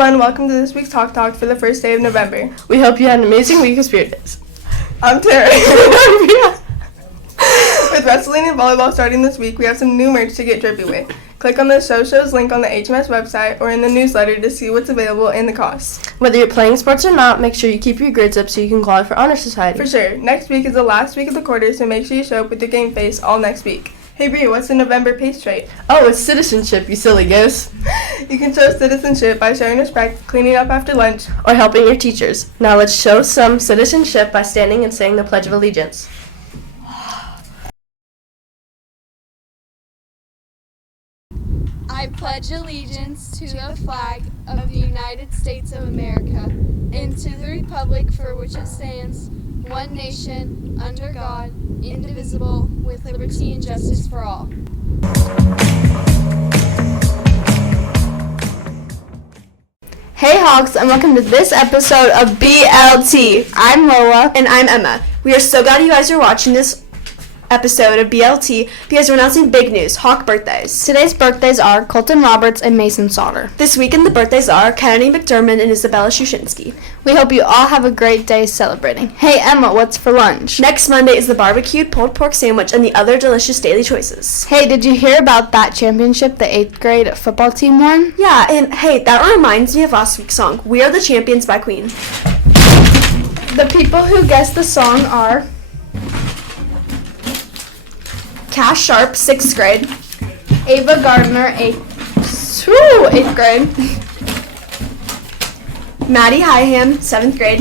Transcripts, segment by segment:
everyone, welcome to this week's Talk Talk for the first day of November. We hope you had an amazing week of Spirit Days. I'm Tara. With wrestling and volleyball starting this week, we have some new merch to get drippy with. Click on the shows link on the HMS website or in the newsletter to see what's available and the costs. Whether you're playing sports or not, make sure you keep your grades up so you can qualify for Honor Society. For sure. Next week is the last week of the quarter, so make sure you show up with your game face all next week. Hey Bree, what's the November PACE trait? Oh, it's citizenship, you silly goose. You can show citizenship by showing respect, cleaning up after lunch, or helping your teachers. Now let's show some citizenship by standing and saying the Pledge of Allegiance. I pledge allegiance to the flag of the United States of America and to the republic for which it stands, one nation, under God, indivisible, with liberty and justice for all. Hey Hawks, and welcome to this episode of BLT. I'm Lola. And I'm Emma. We are so glad you guys are watching this episode of BLT because we're announcing big news, Hawk birthdays. Today's birthdays are Colton Roberts and Mason Sauter. This weekend the birthdays are Kennedy McDermott and Isabella Shushinsky. We hope you all have a great day celebrating. Hey Emma, what's for lunch? Next Monday is the barbecued pulled pork sandwich and the other delicious daily choices. Hey, did you hear about that championship the 8th grade football team won? Yeah, and hey, that reminds me of last week's song, We Are the Champions by Queen. The people who guessed the song are Cash Sharp, 6th grade. Ava Gardner, 8th grade. Maddie Hyham, 7th grade.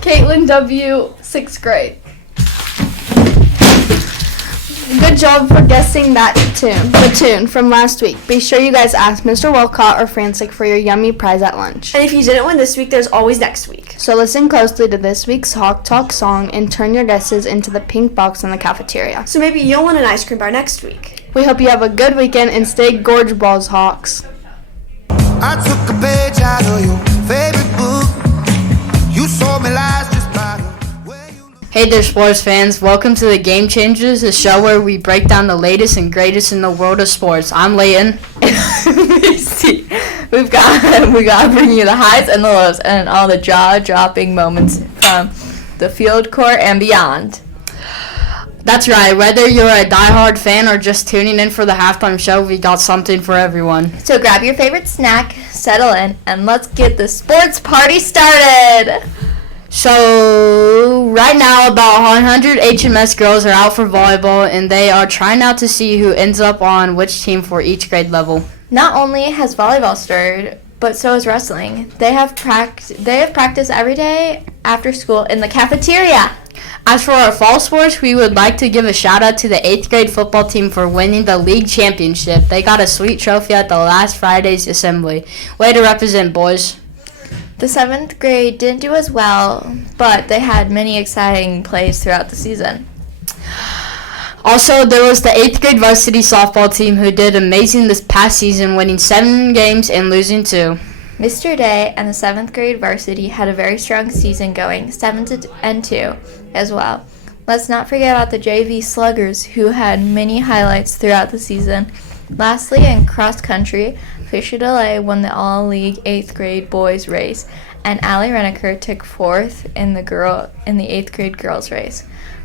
Caitlin W., 6th grade. Good job for guessing the tune from last week. Be sure you guys ask Mr. Wolcott or Francic for your yummy prize at lunch. And if you didn't win this week, there's always next week. So listen closely to this week's Hawk Talk song and turn your guesses into the pink box in the cafeteria. So maybe you'll win an ice cream bar next week. We hope you have a good weekend and stay gorge balls, Hawks. I took a page out of your favorite book. You sold me lies just by the way you look. Hey there, sports fans. Welcome to the Game Changers, the show where we break down the latest and greatest in the world of sports. I'm Leighton. We got to bring you the highs and the lows and all the jaw-dropping moments from the field court and beyond. That's right. Whether you're a diehard fan or just tuning in for the halftime show, we got something for everyone. So grab your favorite snack, settle in, and let's get the sports party started. So, right now, about 100 HMS girls are out for volleyball, and they are trying out to see who ends up on which team for each grade level. Not only has volleyball started, but so is wrestling. They have practice every day after school in the cafeteria. As for our fall sports, we would like to give a shout out to the 8th grade football team for winning the league championship. They got a sweet trophy at the last Friday's assembly. Way to represent, boys. The 7th grade didn't do as well, but they had many exciting plays throughout the season. Also, there was the 8th grade varsity softball team who did amazing this past season, winning 7 games and losing 2. Mr. Day and the 7th grade varsity had a very strong season going, 7-2 as well. Let's not forget about the JV Sluggers, who had many highlights throughout the season. Lastly, in cross country, Fisher DeLay won the all-league 8th grade boys race, and Allie Reneker took 4th in the 8th grade girls race.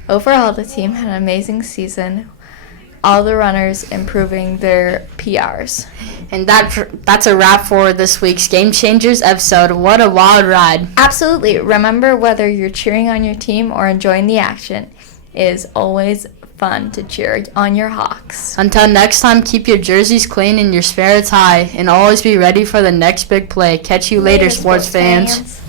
Overall, the team had an amazing season, all the runners improving their PRs. And that's a wrap for this week's Game Changers episode. What a wild ride. Absolutely. Remember, whether you're cheering on your team or enjoying the action, it is always fun to cheer on your Hawks. Until next time, keep your jerseys clean and your spirits high, and always be ready for the next big play. Catch you later, sports fans.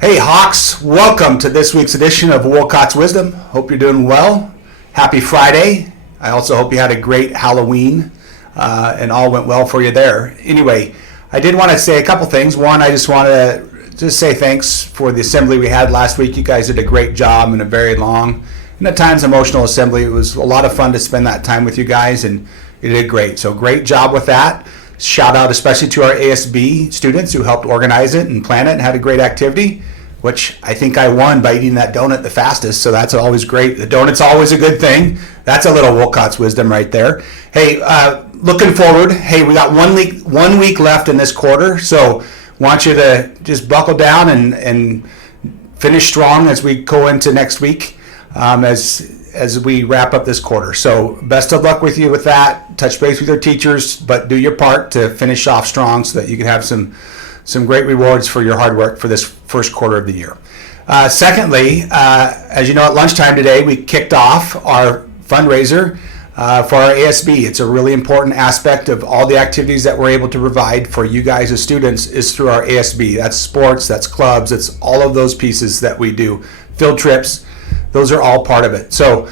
Hey Hawks, welcome to this week's edition of Wolcott's Wisdom. Hope you're doing well. Happy Friday. I also hope you had a great Halloween and all went well for you there. Anyway, I did want to say a couple things. One, I just want to say thanks for the assembly we had last week. You guys did a great job in a very long and at times emotional assembly. It was a lot of fun to spend that time with you guys, and you did great. So great job with that. Shout out especially to our ASB students who helped organize it and plan it and had a great activity. which I think I won by eating that donut the fastest, so that's always great. The donut's always a good thing. That's a little Wolcott's wisdom right there. Hey, looking forward, hey, we got 1 week left in this quarter, so want you to just buckle down and finish strong as we go into next week, as we wrap up this quarter. So best of luck with you with that. Touch base with your teachers, but do your part to finish off strong so that you can have some great rewards for your hard work for this first quarter of the year. Secondly, as you know, at lunchtime today, we kicked off our fundraiser for our ASB. It's a really important aspect of all the activities that we're able to provide for you guys as students is through our ASB. That's sports, that's clubs, it's all of those pieces that we do. Field trips, those are all part of it. So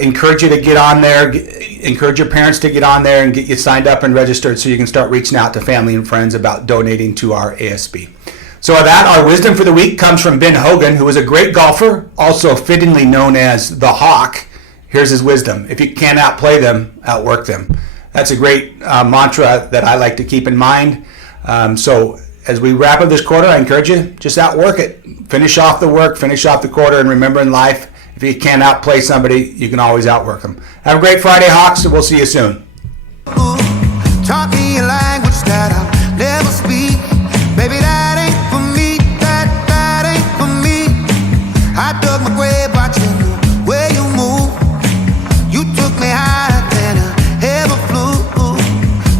encourage you to get on there, encourage your parents to get on there and get you signed up and registered so you can start reaching out to family and friends about donating to our ASB. So with that, our wisdom for the week comes from Ben Hogan, who is a great golfer, also fittingly known as the Hawk. Here's his wisdom: if you can't outplay them, outwork them. That's a great mantra that I like to keep in mind. So as we wrap up this quarter, I encourage you, just outwork it. Finish off the work, finish off the quarter, and remember in life, if you can't outplay somebody, you can always outwork them. Have a great Friday, Hawks, and we'll see you soon. Talking a language that I'll never speak. Baby, that ain't for me. That ain't for me. I dug my grave watching the way you move. You took me higher than I ever flew.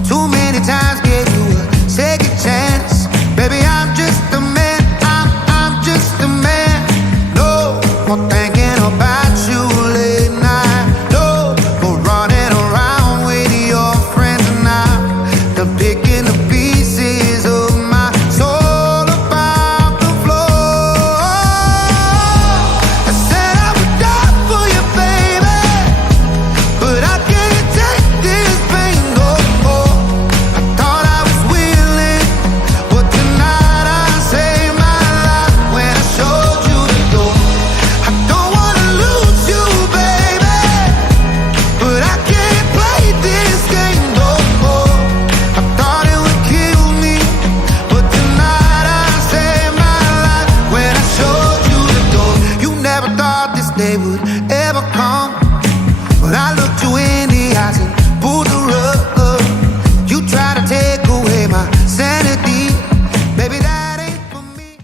Too many times gave you a second chance. Baby, I'm just a man. I'm just a man. No more thinking about you late night. No more running around with your friends and the picking the pieces of my soul about the floor. I said I would die for you, baby, but I can't take this pain no more. I thought I was willing, but tonight I saved my life when I showed you the door. I don't wanna lose you, baby, but I can't play this game no more. I thought it would kill me, but tonight I saved my life when I showed you the door. You never thought this day would ever come, but I looked you in the eyes and pulled the rug. You try to take away my sanity, baby, that ain't for me.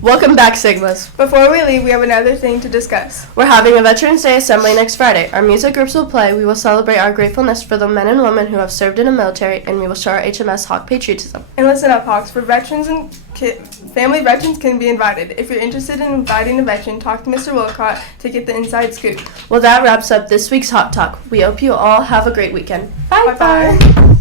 Welcome back, Sigmas. Before we leave, we have another thing to discuss. We're having a Veterans Day assembly next Friday. Our music groups will play, we will celebrate our gratefulness for the men and women who have served in the military, and we will show our HMS Hawk patriotism. And listen up, Hawks, for veterans and family veterans can be invited. If you're interested in inviting a veteran, talk to Mr. Wolcott to get the inside scoop. Well, that wraps up this week's Hot Talk. We hope you all have a great weekend. Bye. Bye-bye.